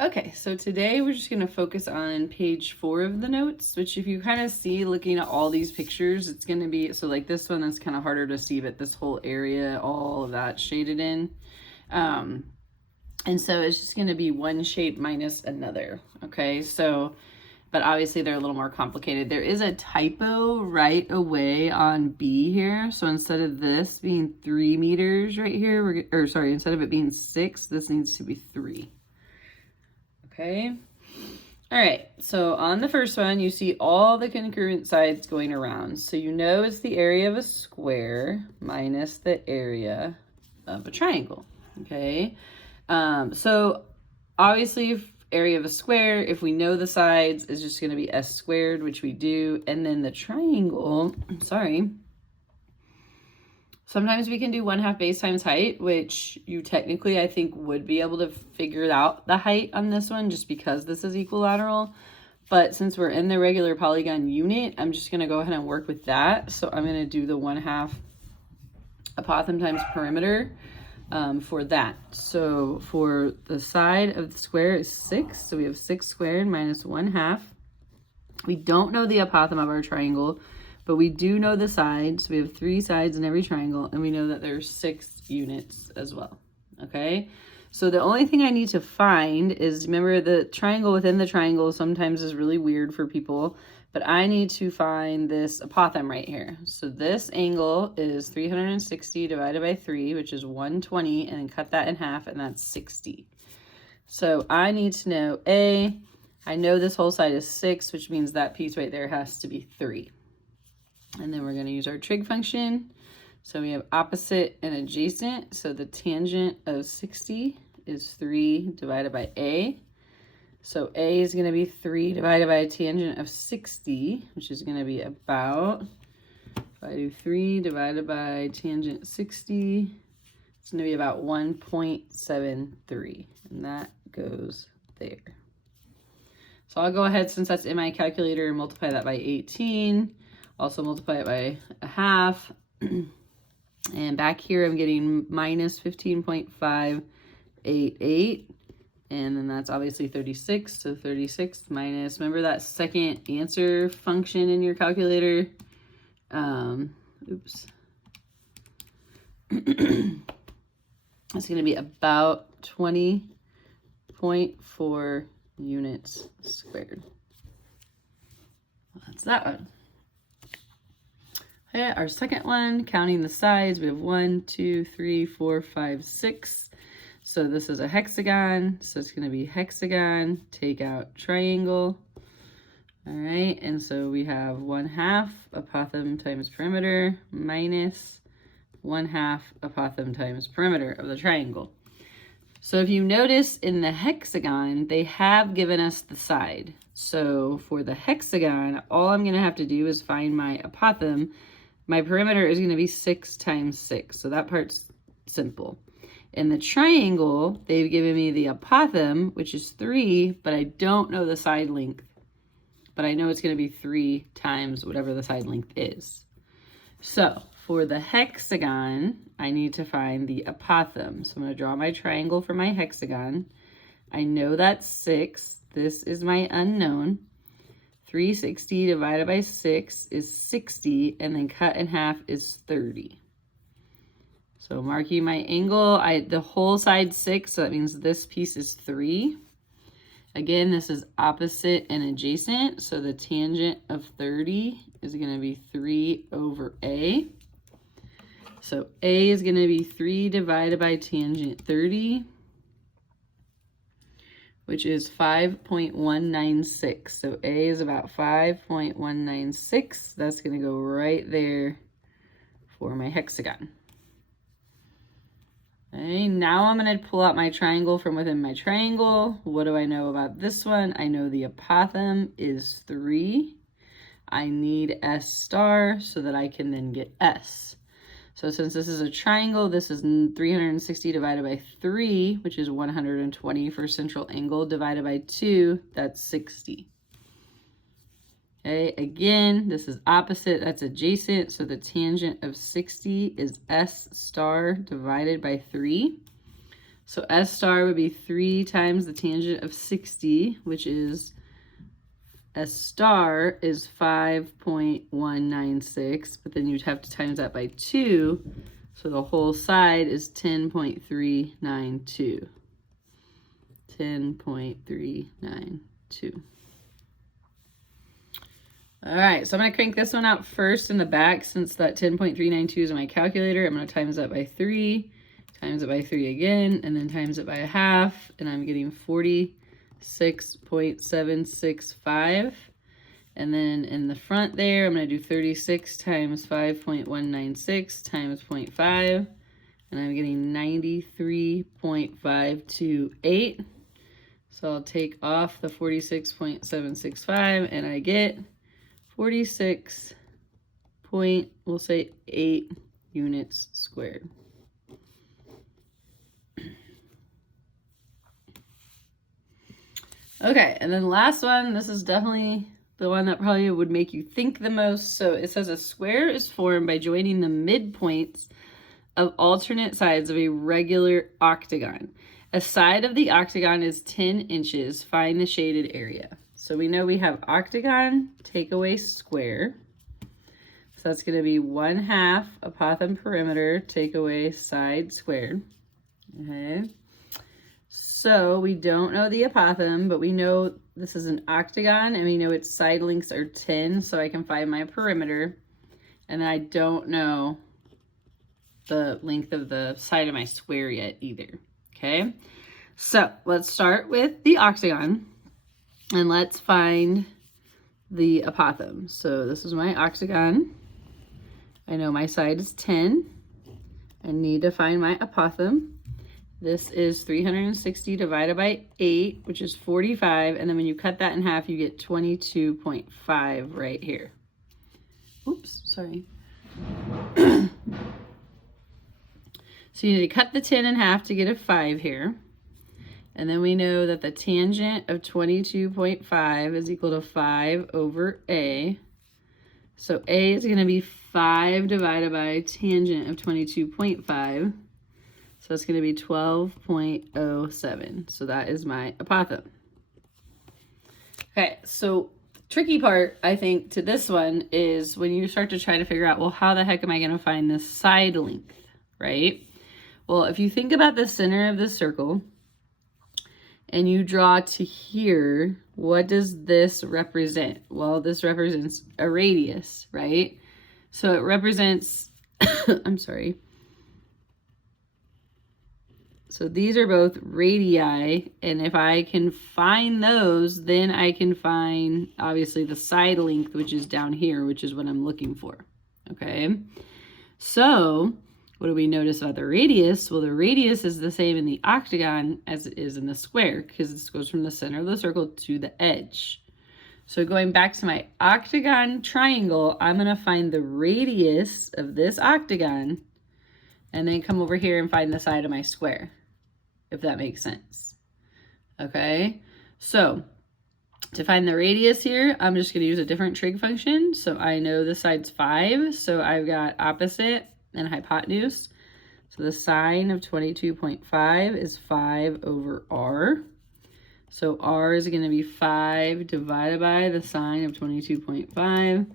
Okay, so today we're just going to focus on page 4 of the notes, which if you kind of see looking at all these pictures, it's going to be, so like this one that's kind of harder to see, but this whole area, all of that shaded in. And so it's just going to be one shape minus another. Okay, so, but obviously they're a little more complicated. There is a typo right away on B here. So instead of this being 3 meters right here, instead of it being 6, this needs to be 3. Okay. All right. So on the first one, you see all the congruent sides going around. So you know it's the area of a square minus the area of a triangle. Okay. So obviously area of a square, if we know the sides, is just going to be s squared, which we do. And then the triangle, sometimes we can do 1/2 base times height, which you technically, I think, would be able to figure out the height on this one just because this is equilateral. But since we're in the regular polygon unit, I'm just going to go ahead and work with that. So I'm going to do the 1/2 apothem times perimeter for that. So for the side of the square is 6. So we have 6 squared minus 1/2. We don't know the apothem of our triangle, but we do know the sides. So we have 3 sides in every triangle, and we know that there's 6 units as well. Okay, so the only thing I need to find is, remember, the triangle within the triangle sometimes is really weird for people, but I need to find this apothem right here. So this angle is 360 divided by 3, which is 120, and then cut that in half, and that's 60. So I need to know I know this whole side is 6, which means that piece right there has to be 3. And then we're going to use our trig function. So we have opposite and adjacent. So the tangent of 60 is 3 divided by a. So a is going to be 3 divided by a tangent of 60, which is going to be about, if I do 3 divided by tangent 60, it's going to be about 1.73. And that goes there. So I'll go ahead, since that's in my calculator, and multiply that by 18. Also multiply it by 1/2. And back here I'm getting minus 15.588. And then that's obviously 36. So 36 minus, remember that second answer function in your calculator? Oops. It's going to be about 20.4 units squared. That's that one. Okay, our second one, counting the sides, we have 1, 2, 3, 4, 5, 6. So this is a hexagon, so it's going to be hexagon, take out triangle. All right, and so we have 1/2 apothem times perimeter minus 1/2 apothem times perimeter of the triangle. So if you notice in the hexagon, they have given us the side. So for the hexagon, all I'm going to have to do is find my apothem. My perimeter is going to be 6 times 6. So that part's simple. In the triangle, they've given me the apothem, which is 3, but I don't know the side length. But I know it's going to be 3 times whatever the side length is. So for the hexagon, I need to find the apothem. So I'm going to draw my triangle for my hexagon. I know that's 6. This is my unknown. 360 divided by 6 is 60, and then cut in half is 30. So marking my angle, the whole side 6, so that means this piece is 3. Again, this is opposite and adjacent, so the tangent of 30 is going to be 3 over a. So a is going to be 3 divided by tangent 30, which is 5.196. So a is about 5.196. That's going to go right there for my hexagon. Okay, now I'm going to pull out my triangle from within my triangle. What do I know about this one? I know the apothem is 3. I need S star so that I can then get S. So since this is a triangle, this is 360 divided by 3, which is 120 for central angle, divided by 2, that's 60. Okay, again, this is opposite, that's adjacent, so the tangent of 60 is S star divided by 3. So S star would be 3 times the tangent of 60, which is S star is 5.196, but then you'd have to times that by 2. So the whole side is 10.392. 10.392. All right, so I'm going to crank this one out first in the back since that 10.392 is in my calculator. I'm going to times that by 3, times it by 3 again, and then times it by a half, and I'm getting 46.765. And then in the front there, I'm going to do 36 times 5.196 times 0.5, and I'm getting 93.528. So I'll take off the 46.765, and I get 46 point, we'll say 8 units squared. Okay, and then the last one, this is definitely the one that probably would make you think the most. So it says a square is formed by joining the midpoints of alternate sides of a regular octagon. A side of the octagon is 10 inches. Find the shaded area. So we know we have octagon, take away square. So that's going to be 1/2 apothem perimeter, take away side squared. Okay. So we don't know the apothem, but we know this is an octagon, and we know its side lengths are 10, so I can find my perimeter. And I don't know the length of the side of my square yet either. Okay, so let's start with the octagon, and let's find the apothem. So this is my octagon. I know my side is 10. I need to find my apothem. This is 360 divided by 8, which is 45. And then when you cut that in half, you get 22.5 right here. Oops, sorry. So you need to cut the 10 in half to get a 5 here. And then we know that the tangent of 22.5 is equal to 5 over A. So A is going to be 5 divided by tangent of 22.5. So it's going to be 12.07. So that is my apothem. Okay, so tricky part, I think, to this one is when you start to try to figure out, well, how the heck am I going to find this side length, right? Well, if you think about the center of the circle and you draw to here, what does this represent? Well, this represents a radius, right? So it represents, I'm sorry. So these are both radii, and if I can find those, then I can find, obviously, the side length, which is down here, which is what I'm looking for, okay? So what do we notice about the radius? Well, the radius is the same in the octagon as it is in the square, because this goes from the center of the circle to the edge. So going back to my octagon triangle, I'm going to find the radius of this octagon, and then come over here and find the side of my square, if that makes sense. Okay, so to find the radius here, I'm just going to use a different trig function. So I know the side's 5, so I've got opposite and hypotenuse. So the sine of 22.5 is 5 over r. So r is going to be 5 divided by the sine of 22.5.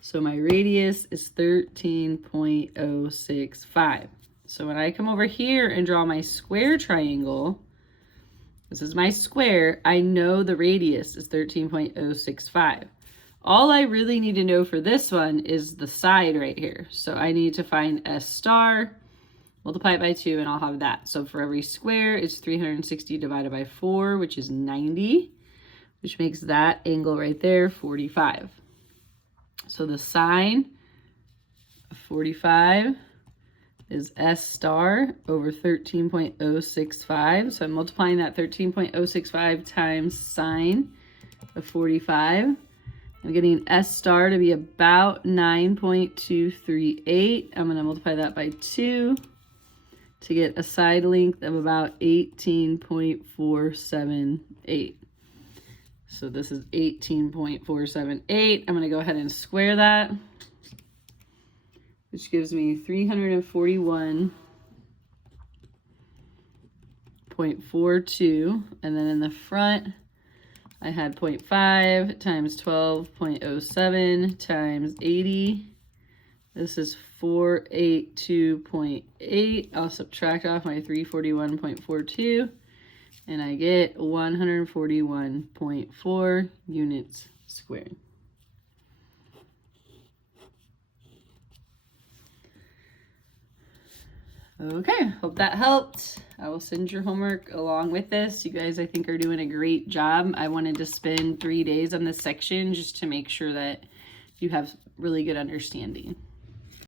So my radius is 13.065. So when I come over here and draw my square triangle, this is my square, I know the radius is 13.065. All I really need to know for this one is the side right here. So I need to find S star, multiply it by 2, and I'll have that. So for every square, it's 360 divided by 4, which is 90, which makes that angle right there 45. So the sine of 45 is S star over 13.065. So I'm multiplying that 13.065 times sine of 45. I'm getting S star to be about 9.238. I'm going to multiply that by 2 to get a side length of about 18.478. So this is 18.478. I'm going to go ahead and square that, which gives me 341 0.42, and then in the front I had 0.5 times 12.07 times 80. This is 482.8. I'll subtract off my 341.42, and I get 141.4 units squared. Okay, hope that helped. I will send your homework along with this. You guys, I think, are doing a great job. I wanted to spend 3 days on this section just to make sure that you have really good understanding.